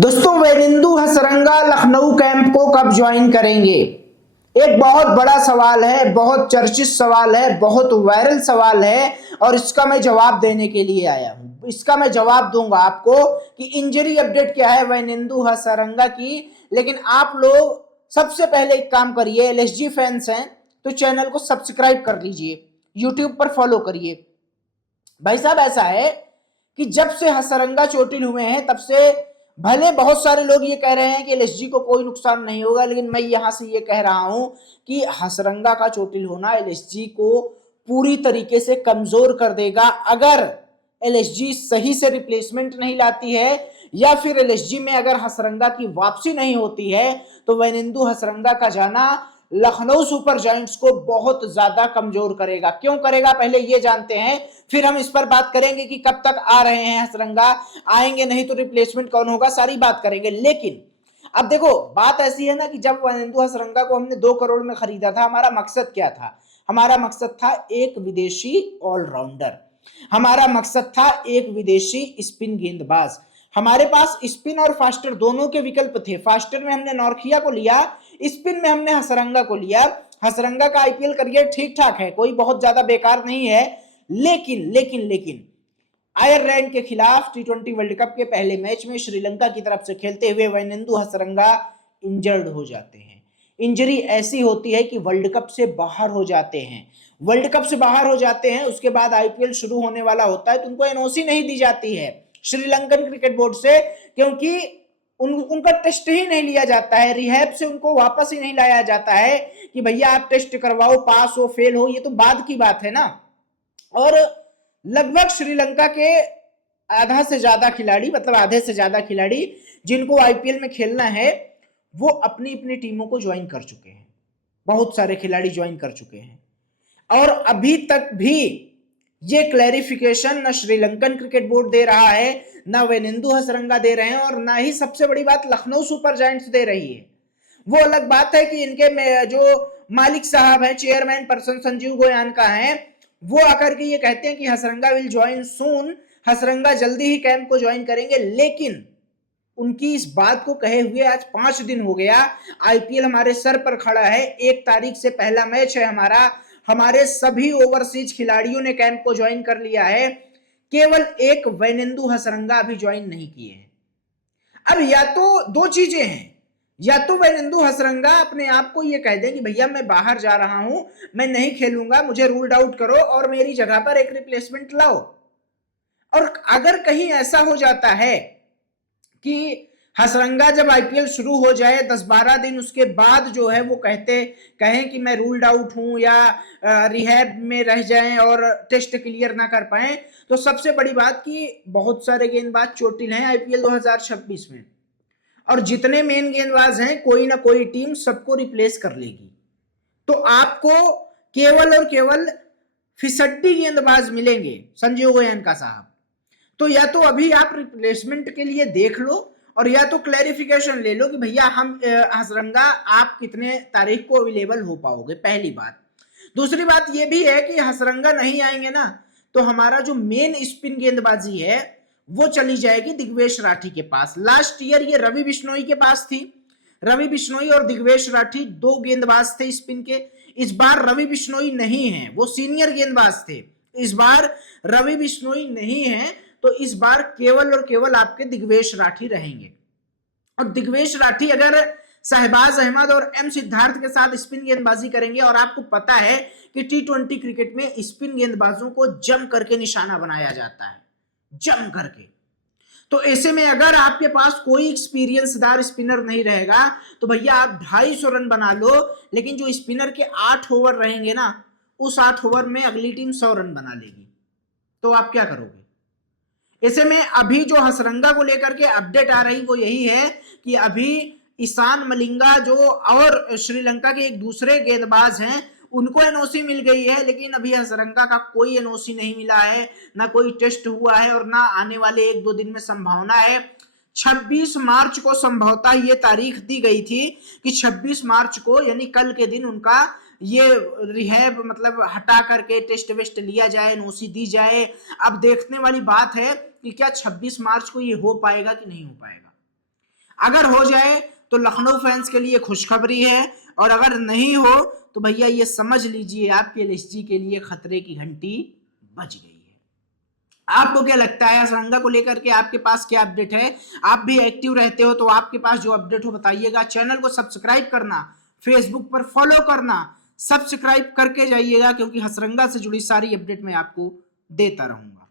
दोस्तों, वेनिंदु हसरंगा लखनऊ कैंप को कब ज्वाइन करेंगे? एक बहुत बड़ा सवाल है, बहुत चर्चित सवाल है, बहुत वायरल सवाल है और इसका मैं जवाब देने के लिए आया हूं। इसका मैं जवाब दूंगा आपको कि इंजरी अपडेट क्या है वेनिंदु हसरंगा की। लेकिन आप लोग सबसे पहले एक काम करिए, एलएसजी फैंस हैं तो चैनल को सब्सक्राइब कर लीजिए, यूट्यूब पर फॉलो करिए। भाई साहब, ऐसा है कि जब से हसरंगा चोटिल हुए हैं तब से भले बहुत सारे लोग ये कह रहे हैं कि एलएसजी को कोई नुकसान नहीं होगा, लेकिन मैं यहां से ये कह रहा हूं कि हसरंगा का चोटिल होना एलएसजी को पूरी तरीके से कमजोर कर देगा। अगर एलएसजी सही से रिप्लेसमेंट नहीं लाती है या फिर एलएसजी में अगर हसरंगा की वापसी नहीं होती है तो वेनिंदु हसरंगा का जाना लखनऊ सुपर जायंट्स को बहुत ज्यादा कमजोर करेगा। क्यों करेगा पहले ये जानते हैं, फिर हम इस पर बात करेंगे कि कब तक आ रहे हैं हसरंगा, आएंगे नहीं तो रिप्लेसमेंट कौन होगा, सारी बात करेंगे। लेकिन अब देखो, बात ऐसी है ना कि जब वेनिंदु हसरंगा को हमने 2 करोड़ में खरीदा था, हमारा मकसद क्या था? हमारा मकसद था एक विदेशी ऑलराउंडर, हमारा मकसद था एक विदेशी स्पिन गेंदबाज। हमारे पास स्पिन और फास्टर दोनों के विकल्प थे। फास्टर में हमने नॉर्थिया को लिया, स्पिन में हमने हसरंगा को लिया। हसरंगा का आईपीएल करियर ठीक ठाक है, कोई बहुत ज्यादा बेकार नहीं है। लेकिन आयरलैंड के खिलाफ टी20 वर्ल्ड कप के पहले मैच में श्रीलंका की तरफ से खेलते हुए वेनिंदु हसरंगा इंजर्ड हो जाते हैं। इंजरी ऐसी होती है कि वर्ल्ड कप से बाहर हो जाते हैं। वर्ल्ड कप से बाहर हो जाते हैं, उसके बाद आईपीएल शुरू होने वाला होता है तो उनको एनओसी नहीं दी जाती है श्रीलंकन क्रिकेट बोर्ड से, क्योंकि उनका टेस्ट ही नहीं लिया जाता है। रिहैब से उनको वापस ही नहीं लाया जाता है कि भैया आप टेस्ट करवाओ, पास हो फेल हो, ये तो बाद की बात है ना। और लगभग श्रीलंका के आधा से ज्यादा खिलाड़ी, मतलब आधे से ज्यादा खिलाड़ी जिनको आईपीएल में खेलना है वो अपनी अपनी टीमों को ज्वाइन कर चुके हैं। बहुत सारे खिलाड़ी ज्वाइन कर चुके हैं और अभी तक भी ये क्लैरिफिकेशन न श्रीलंकन क्रिकेट बोर्ड दे रहा है, ना वेनिंदु हसरंगा दे रहे हैं और ना ही सबसे बड़ी बात लखनऊ सुपर जायंट्स दे रही है। वो अलग बात है कि इनके में जो मालिक साहब हैं, चेयरमैन पर्सन संजीव गोयान का है, वो आकर के ये कहते हैं कि हसरंगा विल ज्वाइन सून, हसरंगा जल्दी ही कैंप को ज्वाइन करेंगे। लेकिन उनकी इस बात को कहे हुए आज 5 दिन हो गया, आईपीएल हमारे सर पर खड़ा है। 1 तारीख से पहला मैच है हमारा, हमारे सभी ओवरसीज खिलाड़ियों ने कैंप को ज्वाइन कर लिया है, केवल एक वेनिंदु हसरंगा अभी ज्वाइन नहीं किए हैं। अब या तो 2 चीजें हैं, या तो वेनिंदु हसरंगा अपने आप को ये कह दें कि भैया मैं बाहर जा रहा हूं, मैं नहीं खेलूंगा, मुझे रूल्ड आउट करो और मेरी जगह पर एक रिप्लेसमेंट लाओ। और अगर कहीं ऐसा हो जाता है कि हसरंगा जब आईपीएल शुरू हो जाए 10-12 दिन उसके बाद जो है वो कहें कि मैं रूल्ड आउट हूं या रिहैब में रह जाएं और टेस्ट क्लियर ना कर पाए, तो सबसे बड़ी बात कि बहुत सारे गेंदबाज चोटिल हैं आईपीएल 2026 में और जितने मेन गेंदबाज हैं कोई ना कोई टीम सबको रिप्लेस कर लेगी। तो आपको केवल और केवल फिसड्डी गेंदबाज मिलेंगे संजीव गोयन का साहब। तो या तो अभी आप रिप्लेसमेंट के लिए देख लो और या तो क्लैरिफिकेशन ले लो कि भैया हम हसरंगा आप कितने तारीख को अवेलेबल हो पाओगे, पहली बात। दूसरी बात ये भी है कि हसरंगा नहीं आएंगे ना तो हमारा जो मेन स्पिन गेंदबाजी है वो चली जाएगी दिग्वेश राठी के पास। लास्ट ईयर ये रवि बिश्नोई के पास थी, रवि बिश्नोई और दिग्वेश राठी 2 गेंदबाज थे स्पिन के। इस बार रवि बिश्नोई नहीं है, वो सीनियर गेंदबाज थे। इस बार रवि बिश्नोई नहीं है तो इस बार केवल और केवल आपके दिग्वेश राठी रहेंगे। और दिग्वेश राठी अगर शहबाज अहमद और एम सिद्धार्थ के साथ स्पिन गेंदबाजी करेंगे, और आपको पता है कि टी20 क्रिकेट में स्पिन गेंदबाजों को जम करके निशाना बनाया जाता है, जम करके। तो ऐसे में अगर आपके पास कोई एक्सपीरियंसदार स्पिनर नहीं रहेगा तो भैया आप 250 रन बना लो, लेकिन जो स्पिनर के 8 ओवर रहेंगे ना, उस 8 ओवर में अगली टीम 100 रन बना लेगी। तो आप क्या करोगे? ऐसे में अभी जो हसरंगा को लेकर के अपडेट आ रही वो यही है कि अभी ईशान मलिंगा जो और श्रीलंका के एक दूसरे गेंदबाज हैं उनको एनओसी मिल गई है, लेकिन अभी हसरंगा का कोई एनओसी नहीं मिला है, ना कोई टेस्ट हुआ है और ना आने वाले 1-2 दिन में संभावना है। 26 मार्च को संभवतः ये तारीख दी गई थी कि 26 मार्च को यानी कल के दिन उनका ये रिहैब मतलब हटा करके टेस्ट वेस्ट लिया जाए, एनओसी दी जाए। अब देखने वाली बात है कि क्या 26 मार्च को ये हो पाएगा कि नहीं हो पाएगा। अगर हो जाए तो लखनऊ फैंस के लिए खुशखबरी है, और अगर नहीं हो तो भैया ये समझ लीजिए आपके एलएसजी के लिए खतरे की घंटी बज गई है। आपको क्या लगता है हसरंगा को लेकर के, आपके पास क्या अपडेट है? आप भी एक्टिव रहते हो तो आपके पास जो अपडेट हो बताइएगा। चैनल को सब्सक्राइब करना, फेसबुक पर फॉलो करना, सब्सक्राइब करके जाइएगा, क्योंकि हसरंगा से जुड़ी सारी अपडेट मैं आपको देता रहूंगा।